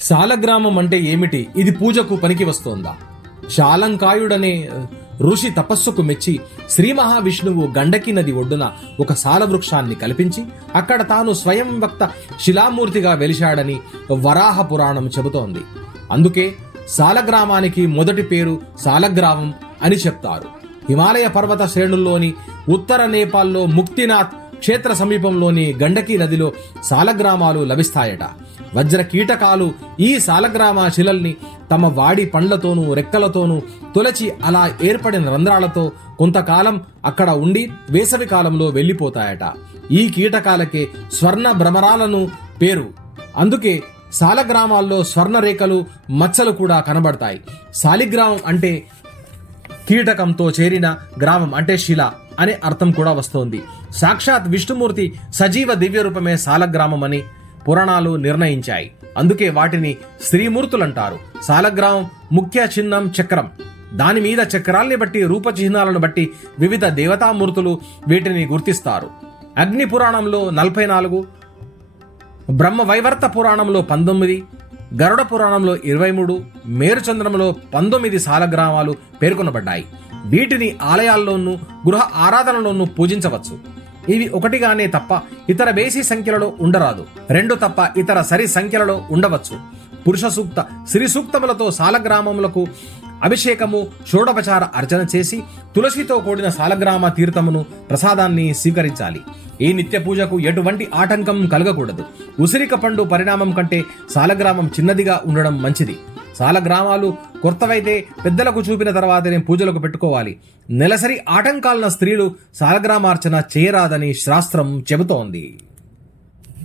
శాలగ్రామం అంటే ఏమిటి? ఇది పూజకు పనికి వస్తోందా? శాలంకాయుడనే ఋషి తపస్సుకు మెచ్చి శ్రీ మహావిష్ణువు గండకి నది ఒడ్డున ఒక సాలవృక్షాన్ని కల్పించి అక్కడ తాను స్వయం వక్త శిలామూర్తిగా వెలిశాడని వరాహ పురాణం చెబుతోంది. అందుకే సాలగ్రామానికి మొదటి పేరు సాలగ్రామం అని చెప్తారు. హిమాలయ పర్వత శ్రేణుల్లోని ఉత్తర నేపాల్లో ముక్తినాథ్ క్షేత్ర సమీపంలోని గండకీ నదిలో సాలగ్రామాలు లభిస్తాయట. వజ్ర కీటకాలు ఈ సాలగ్రామ శిలల్ని తమ వాడి పండ్లతోనూ రెక్కలతోనూ తొలచి అలా ఏర్పడిన రంధ్రాలతో కొంతకాలం అక్కడ ఉండి వేసవి కాలంలో వెళ్ళిపోతాయట. ఈ కీటకాలకే స్వర్ణ భ్రమరాలను పేరు. అందుకే సాలగ్రామాల్లో స్వర్ణ రేఖలు మచ్చలు కూడా కనబడతాయి. సాలిగ్రామం అంటే కీటకంతో చేరిన గ్రామం అంటే శిల. అనే అర్థం కూడా వస్తోంది. సాక్షాత్ విష్ణుమూర్తి సజీవ దివ్య రూపమే సాలగ్రామం అని పురాణాలు నిర్ణయించాయి. అందుకే వాటిని శ్రీమూర్తులంటారు సాలగ్రామం ముఖ్య చిహ్నం చక్రం. దాని మీద చక్రాల్ని బట్టి రూప చిహ్నాలను బట్టి వివిధ దేవతామూర్తులు వీటిని గుర్తిస్తారు. అగ్ని పురాణంలో నలభై నాలుగు బ్రహ్మ వైవర్త పురాణంలో పంతొమ్మిది గరుడ పురాణంలో ఇరవై మూడు మేరుచంద్రంలో పంతొమ్మిది సాలగ్రామాలు పేర్కొనబడ్డాయి. వీటిని ఆలయాల్లోనూ గృహ ఆరాధనలోనూ పూజించవచ్చు. ఇవి ఒకటిగానే తప్ప ఇతర బేసి సంఖ్యలలో ఉండరాదు. రెండు తప్ప ఇతర సరి సంఖ్యలలో ఉండవచ్చు. పురుష సూక్త శ్రీ సూక్తములతో సాలగ్రామములకు అభిషేకము షోడపచార అర్చన చేసి తులసితో కూడిన సాలగ్రామ తీర్థమును ప్రసాదాన్ని స్వీకరించాలి. ఈ నిత్య పూజకు ఎటువంటి ఆటంకం కలగకూడదు. ఉసిరిక పండు పరిణామం కంటే సాలగ్రామం చిన్నదిగా ఉండడం మంచిది. సాలగ్రామాలు కొత్తవైతే పెద్దలకు చూపిన తర్వాతనే పూజలకు పెట్టుకోవాలి. నెలసరి ఆటంకాలన స్త్రీలు సాలగ్రామార్చన చేయరాదని శాస్త్రం చెబుతోంది.